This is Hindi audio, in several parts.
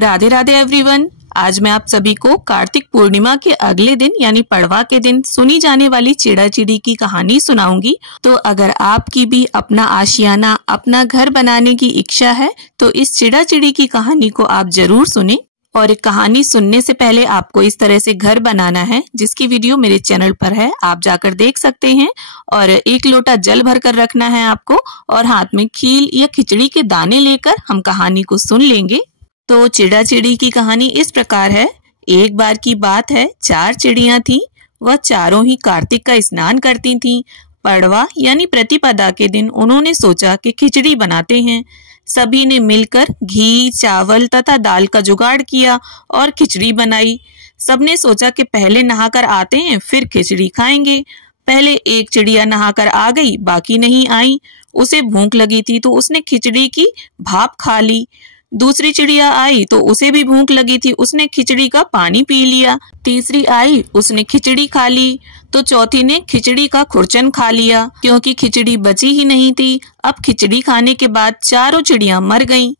राधे राधे एवरीवन। आज मैं आप सभी को कार्तिक पूर्णिमा के अगले दिन यानी पड़वा के दिन सुनी जाने वाली चिड़ा चिड़ी की कहानी सुनाऊंगी। तो अगर आपकी भी अपना आशियाना, अपना घर बनाने की इच्छा है तो इस चिड़ा चिड़ी की कहानी को आप जरूर सुने। और एक कहानी सुनने से पहले आपको इस तरह से घर बनाना है, जिसकी वीडियो मेरे चैनल पर है, आप जाकर देख सकते हैं। और 1 लोटा जल भर कर रखना है आपको और हाथ में खील या खिचड़ी के दाने लेकर हम कहानी को सुन लेंगे। तो चिड़ा चिड़ी की कहानी इस प्रकार है। एक बार की बात है, 4 चिड़ियां थीं। वह चारों ही कार्तिक का स्नान करती थीं। पड़वा यानी प्रतिपदा के दिन उन्होंने सोचा कि खिचड़ी बनाते हैं। सभी ने मिलकर घी, चावल तथा दाल का जुगाड़ किया और खिचड़ी बनाई। सबने सोचा कि पहले नहाकर आते हैं, फिर खिचड़ी खाएंगे। पहले एक चिड़िया नहाकर आ गई, बाकी नहीं आई। उसे भूख लगी थी तो उसने खिचड़ी की भाप खा ली। दूसरी चिड़िया आई तो उसे भी भूख लगी थी, उसने खिचड़ी का पानी पी लिया। तीसरी आई, उसने खिचड़ी खा ली। तो चौथी ने खिचड़ी का खुरचन खा लिया, क्योंकि खिचड़ी बची ही नहीं थी। अब खिचड़ी खाने के बाद चारों चिड़िया मर गईं।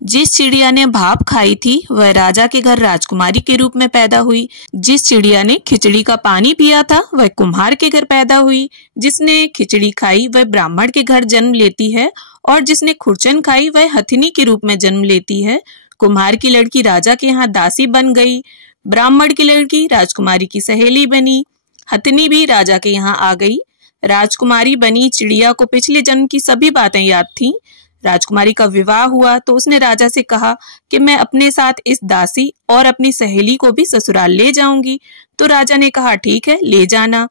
जिस चिड़िया ने भाप खाई थी वह राजा के घर राजकुमारी के रूप में पैदा हुई। जिस चिड़िया ने खिचड़ी का पानी पिया था वह कुम्हार के घर पैदा हुई। जिसने खिचड़ी खाई वह ब्राह्मण के घर जन्म लेती है और जिसने खुरचन खाई वह हथिनी के रूप में जन्म लेती है। कुम्हार की लड़की राजा के यहाँ दासी बन गई। ब्राह्मण की लड़की राजकुमारी की सहेली बनी। हथिनी भी राजा के यहाँ आ गई। राजकुमारी बनी चिड़िया को पिछले जन्म की सभी बातें याद थीं। राजकुमारी का विवाह हुआ तो उसने राजा से कहा कि मैं अपने साथ इस दासी और अपनी सहेली को भी ससुराल ले जाऊंगी। तो राजा ने कहा ठीक है, ले जाना।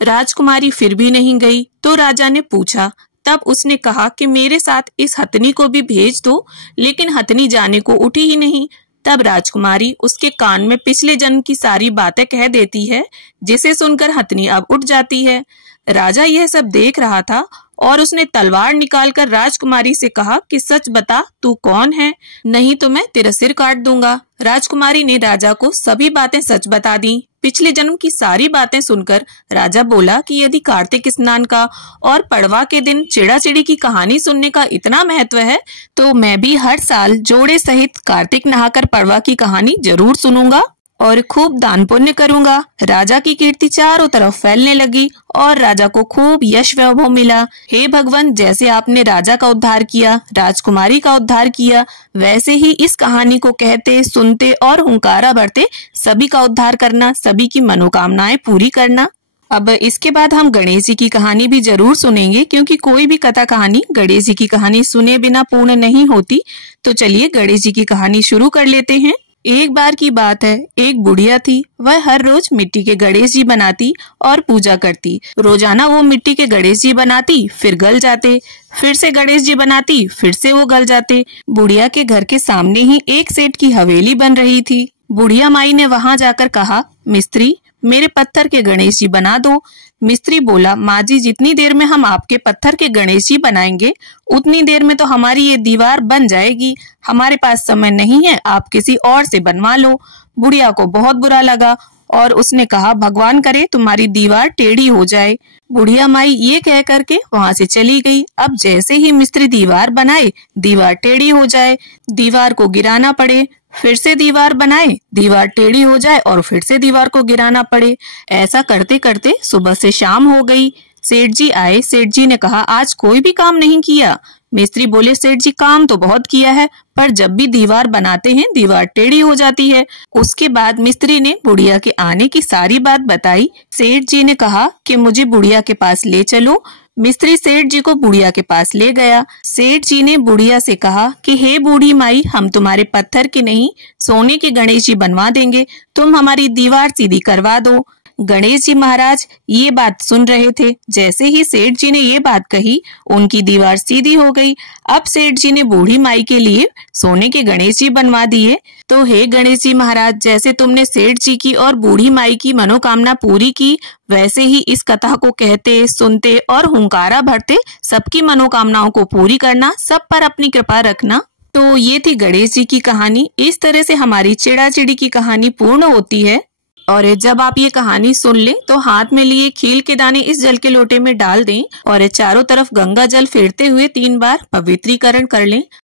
राजकुमारी फिर भी नहीं गई तो राजा ने पूछा। तब उसने कहा कि मेरे साथ इस हथनी को भी भेज दो, लेकिन हथनी जाने को उठी ही नहीं। तब राजकुमारी उसके कान में पिछले जन्म की सारी बातें कह देती है, जिसे सुनकर हथनी अब उठ जाती है। राजा यह सब देख रहा था और उसने तलवार निकालकर राजकुमारी से कहा कि सच बता, तू कौन है, नहीं तो मैं तेरा सिर काट दूंगा। राजकुमारी ने राजा को सभी बातें सच बता दी। पिछले जन्म की सारी बातें सुनकर राजा बोला कि यदि कार्तिक स्नान का और पड़वा के दिन चिड़ा चिड़ी की कहानी सुनने का इतना महत्व है तो मैं भी हर साल जोड़े सहित कार्तिक नहाकर पड़वा की कहानी जरूर सुनूंगा और खूब दान पुण्य करूंगा। राजा की कीर्ति चारों तरफ फैलने लगी और राजा को खूब यश वैभव मिला। हे भगवान, जैसे आपने राजा का उद्धार किया, राजकुमारी का उद्धार किया, वैसे ही इस कहानी को कहते, सुनते और हुंकारा भरते सभी का उद्धार करना, सभी की मनोकामनाएं पूरी करना। अब इसके बाद हम गणेश जी की कहानी भी जरूर सुनेंगे, क्योंकि कोई भी कथा कहानी गणेश जी की कहानी सुने बिना पूर्ण नहीं होती। तो चलिए गणेश जी की कहानी शुरू कर लेते हैं। एक बार की बात है, एक बुढ़िया थी। वह हर रोज मिट्टी के गणेश जी बनाती और पूजा करती। रोजाना वो मिट्टी के गणेश जी बनाती, फिर गल जाते, फिर से गणेश जी बनाती, फिर से वो गल जाते। बुढ़िया के घर के सामने ही एक सेठ की हवेली बन रही थी। बुढ़िया माई ने वहां जाकर कहा, मिस्त्री मेरे पत्थर के गणेश जी बना दो। मिस्त्री बोला, माँ जी जितनी देर में हम आपके पत्थर के गणेश जी बनाएंगे उतनी देर में तो हमारी ये दीवार बन जाएगी। हमारे पास समय नहीं है, आप किसी और से बनवा लो। बुढ़िया को बहुत बुरा लगा और उसने कहा, भगवान करे तुम्हारी दीवार टेढ़ी हो जाए। बुढ़िया माई ये कह करके वहां से चली गई। अब जैसे ही मिस्त्री दीवार बनाए, दीवार टेढ़ी हो जाए, दीवार को गिराना पड़े, फिर से दीवार बनाए, दीवार टेढ़ी हो जाए और फिर से दीवार को गिराना पड़े। ऐसा करते करते सुबह से शाम हो गई। सेठ जी आए। सेठ जी ने कहा, आज कोई भी काम नहीं किया। मिस्त्री बोले, सेठ जी काम तो बहुत किया है, पर जब भी दीवार बनाते हैं दीवार टेढ़ी हो जाती है। उसके बाद मिस्त्री ने बुढ़िया के आने की सारी बात बताई। सेठ जी ने कहा कि मुझे बुढ़िया के पास ले चलो। मिस्त्री सेठ जी को बुढ़िया के पास ले गया। सेठ जी ने बुढ़िया से कहा कि हे बूढ़ी माई, हम तुम्हारे पत्थर के नहीं सोने के गणेश जी बनवा देंगे, तुम हमारी दीवार सीधी करवा दो। गणेश जी महाराज ये बात सुन रहे थे। जैसे ही सेठ जी ने ये बात कही, उनकी दीवार सीधी हो गई। अब सेठ जी ने बूढ़ी माई के लिए सोने के गणेश जी बनवा दिए। तो हे गणेश जी महाराज, जैसे तुमने सेठ जी की और बूढ़ी माई की मनोकामना पूरी की, वैसे ही इस कथा को कहते, सुनते और हुंकारा भरते सबकी मनोकामनाओं को पूरी करना, सब पर अपनी कृपा रखना। तो ये थी गणेश जी की कहानी। इस तरह से हमारी चिड़ा चिड़ी की कहानी पूर्ण होती है। और जब आप ये कहानी सुन लें तो हाथ में लिए खील के दाने इस जल के लोटे में डाल दें और चारों तरफ गंगा जल फेरते हुए 3 बार पवित्रीकरण कर लें।